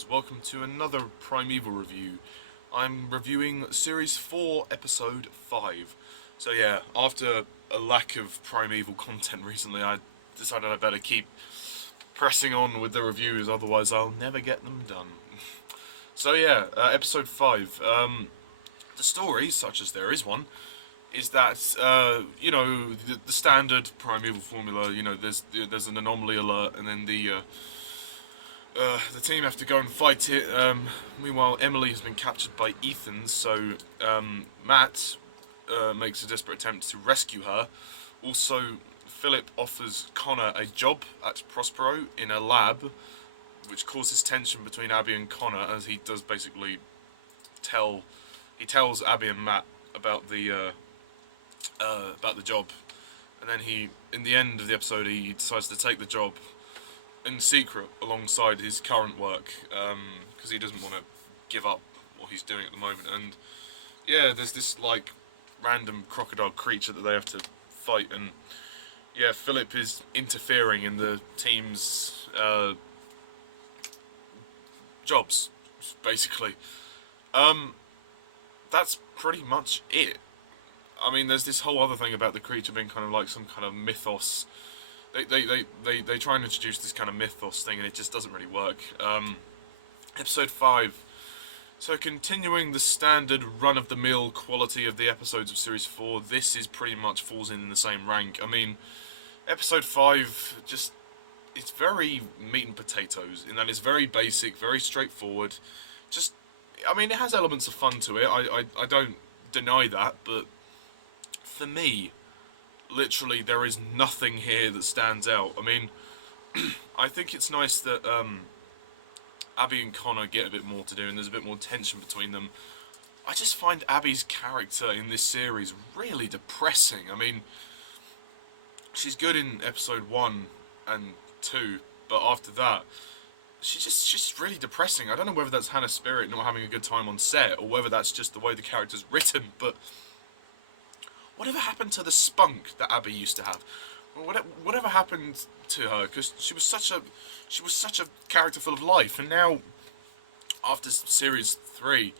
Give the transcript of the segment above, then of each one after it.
fans, welcome to another Primeval review. I'm reviewing Series 4, Episode 5. So yeah, after a lack of Primeval content recently, I decided I better keep pressing on with the reviews, otherwise I'll never get them done. So yeah, Episode 5. The story, such as there is one, is that, the standard Primeval formula, there's an anomaly alert, and then the team have to go and fight it. Meanwhile, Emily has been captured by Ethan, so Matt makes a desperate attempt to rescue her. Also, Philip offers Connor a job at Prospero in a lab, which causes tension between Abby and Connor, as he does basically tells Abby and Matt about the job, and then in the end of the episode, he decides to take the job in secret alongside his current work, because he doesn't want to give up what he's doing at the moment. And yeah, there's this like random crocodile creature that they have to fight, and yeah, Philip is interfering in the team's jobs, basically. That's pretty much it. I mean, there's this whole other thing about the creature being kind of like some kind of mythos. They try and introduce this kind of mythos thing, and it just doesn't really work. Episode 5. So continuing the standard run-of-the-mill quality of the episodes of Series 4, this is pretty much falls in the same rank. I mean, Episode 5 just, it's very meat and potatoes, in that it's very basic, very straightforward. Just, I mean, it has elements of fun to it, I don't deny that, but for me, literally, there is nothing here that stands out. I mean, I think it's nice that Abby and Connor get a bit more to do, and there's a bit more tension between them. I just find Abby's character in this series really depressing. I mean, she's good in episode 1 and 2, but after that, she's just really depressing. I don't know whether that's Hannah Spearritt not having a good time on set, or whether that's just the way the character's written, but whatever happened to the spunk that Abby used to have? Whatever happened to her? Because she was such a character full of life, and now after Series 3,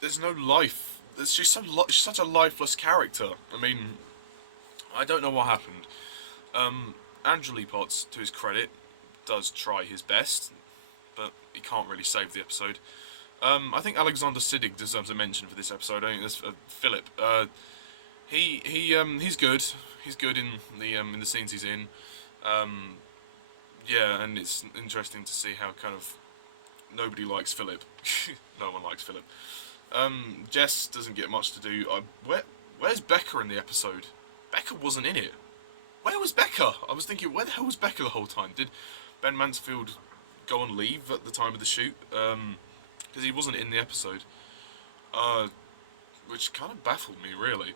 there's no life. She's such a lifeless character. I mean, I don't know what happened. Andrew Potts, to his credit, does try his best, but he can't really save the episode. I think Alexander Siddig deserves a mention for this episode. I think that's Philip. He's good. He's good in the scenes he's in. Yeah, and it's interesting to see how kind of nobody likes Philip. No one likes Philip. Jess doesn't get much to do. Where's Becca in the episode? Becca wasn't in it. Where was Becca? I was thinking, where the hell was Becca the whole time? Did Ben Mansfield go on leave at the time of the shoot? Because he wasn't in the episode. Which kind of baffled me, really.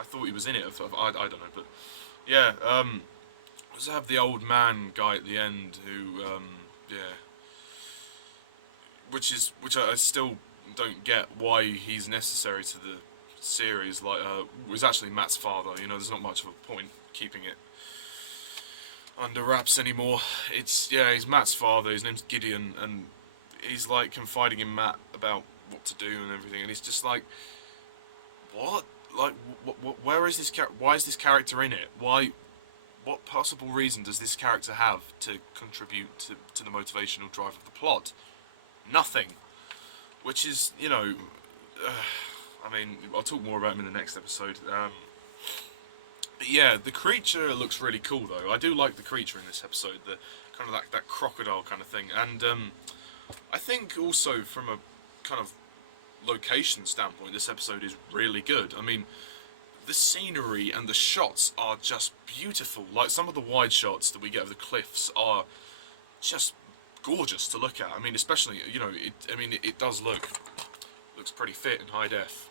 I thought he was in it. I don't know, but yeah. Also have the old man guy at the end who, which I still don't get why he's necessary to the series. Like, was actually Matt's father. You know, there's not much of a point keeping it under wraps anymore. He's Matt's father. His name's Gideon, and he's like confiding in Matt about what to do and everything, and he's just like, what? Like, where is this character? Why is this character in it? Why? What possible reason does this character have to contribute to the motivational drive of the plot? Nothing. Which is, I mean, I'll talk more about him in the next episode. But yeah, the creature looks really cool, though. I do like the creature in this episode, the kind of that crocodile kind of thing. And I think also from a kind of location standpoint, this episode is really good. I mean, the scenery and the shots are just beautiful. Like, some of the wide shots that we get of the cliffs are just gorgeous to look at. I mean, especially, it does looks pretty fit in high def.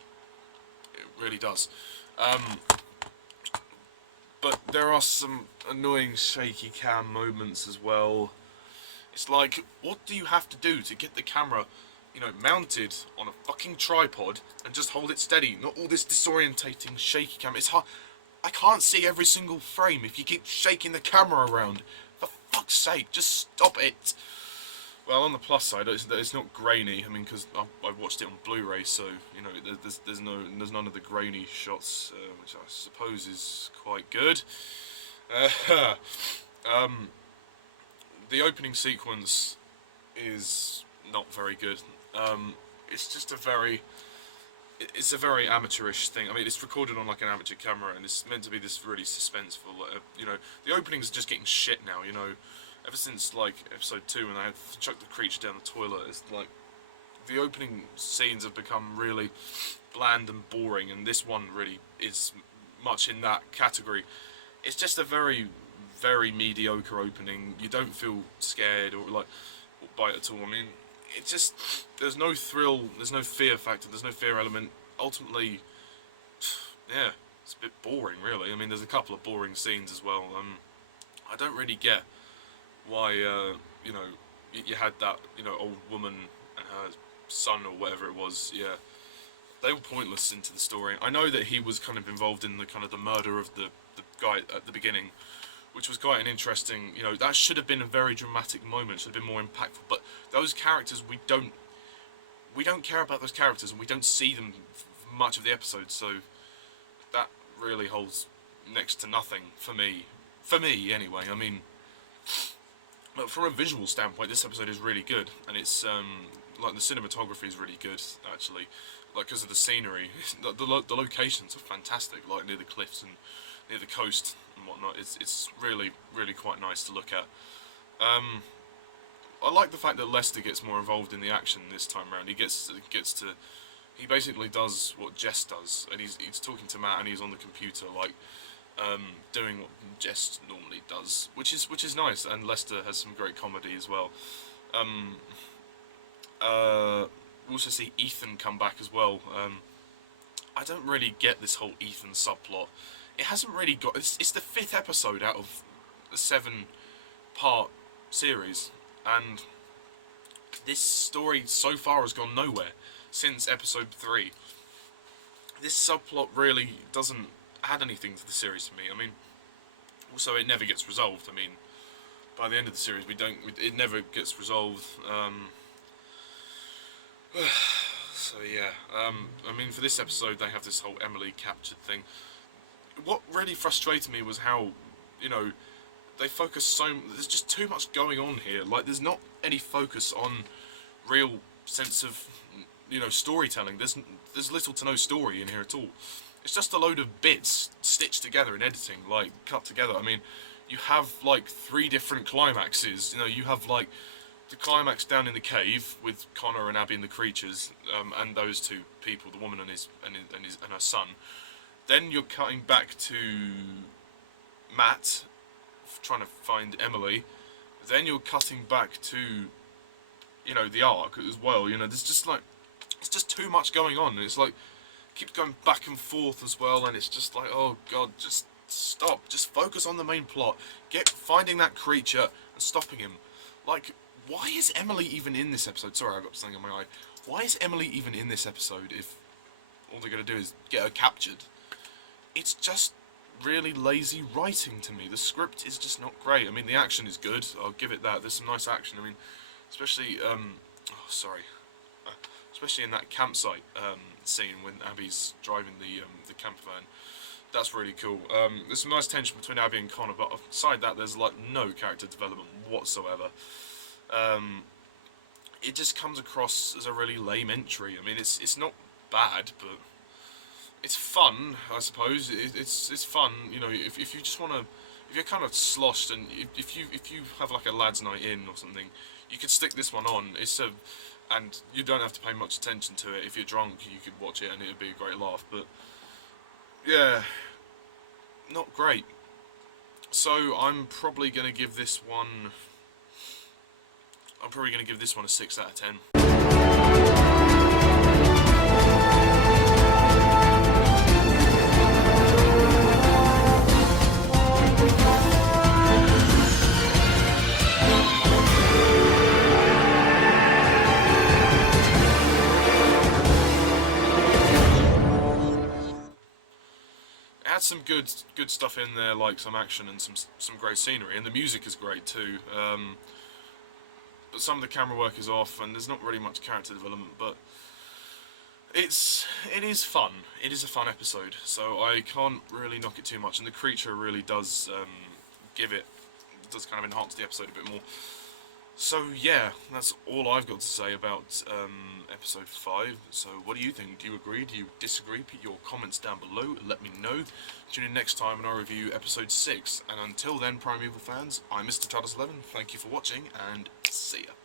It really does. But there are some annoying shaky cam moments as well. It's like, what do you have to do to get the camera, mounted on a fucking tripod and just hold it steady? Not all this disorientating shaky cam. It's hard. I can't see every single frame if you keep shaking the camera around. For fuck's sake, just stop it. Well, on the plus side, it's not grainy. I mean, because I watched it on Blu-ray, so you know, there's none of the grainy shots, which I suppose is quite good. Uh, um, the opening sequence is not very good. It's just it's a very amateurish thing. I mean, it's recorded on like an amateur camera, and it's meant to be this really suspenseful. You know, the opening's just getting shit now. You know, ever since like episode 2 when they had chucked the creature down the toilet, it's like the opening scenes have become really bland and boring, and this one really is much in that category. It's just a very mediocre opening. You don't feel scared or like by it at all. I mean, it just, there's no thrill, there's no fear factor, there's no fear element. Ultimately, yeah, it's a bit boring, really. I mean, there's a couple of boring scenes as well. I don't really get why, you know, you had that, you know, old woman and her son or whatever it was. Yeah, they were pointless into the story. I know that he was kind of involved in the kind of the murder of the guy at the beginning, which was quite an interesting, you know, that should have been a very dramatic moment, should have been more impactful. But those characters, we don't care about those characters, and we don't see them much of the episode. So that really holds next to nothing for me. For me, anyway. I mean, but from a visual standpoint, this episode is really good, and it's like the cinematography is really good actually, like because of the scenery. The locations are fantastic, like near the cliffs and near the coast and whatnot. It's really quite nice to look at. I like the fact that Lester gets more involved in the action this time around. He basically does what Jess does, and he's talking to Matt, and he's on the computer, like doing what Jess normally does, which is nice. And Lester has some great comedy as well. We also see Ethan come back as well. I don't really get this whole Ethan subplot. It hasn't really got. It's the 5th episode out of the 7-part series, and this story so far has gone nowhere since episode 3. This subplot really doesn't add anything to the series to me. I mean, also it never gets resolved. I mean, by the end of the series, it never gets resolved. So yeah, I mean, for this episode, they have this whole Emily captured thing. What really frustrated me was how, you know, they focus there's just too much going on here. Like, there's not any focus on real sense of, you know, storytelling. There's little to no story in here at all. It's just a load of bits stitched together in editing, like cut together. I mean, you have like 3 different climaxes. You know, you have like the climax down in the cave with Connor and Abby and the creatures, and those 2 people, the woman and her son. Then you're cutting back to Matt trying to find Emily. Then you're cutting back to, you know, the Ark as well. You know, there's just like, it's just too much going on. It's like keeps going back and forth as well, and it's just like, oh god, just stop. Just focus on the main plot. Finding that creature and stopping him. Like, why is Emily even in this episode? Sorry, I've got something in my eye. Why is Emily even in this episode if all they're going to do is get her captured? It's just really lazy writing to me. The script is just not great. I mean, the action is good. I'll give it that. There's some nice action. I mean, especially, especially in that campsite scene when Abby's driving the camper van. That's really cool. There's some nice tension between Abby and Connor, but aside that, there's like no character development whatsoever. It just comes across as a really lame entry. I mean, it's not bad, but it's fun, I suppose. It's fun, you know. If you just want to, if you're kind of sloshed, and if you have like a lads' night in or something, you could stick this one on. And you don't have to pay much attention to it. If you're drunk, you could watch it and it'd be a great laugh. But yeah, not great. So I'm probably gonna give this one. A 6 out of 10. It had some good stuff in there, like some action and some great scenery, and the music is great too. but some of the camera work is off, and there's not really much character development, but it is fun. It is a fun episode, so I can't really knock it too much, and the creature really does does kind of enhance the episode a bit more. So yeah, that's all I've got to say about episode 5. So what do you think? Do you agree? Do you disagree? Put your comments down below. Let me know. Tune in next time when I review episode 6. And until then, Primeval fans, I'm Mr. Tutters11. Thank you for watching, and see ya.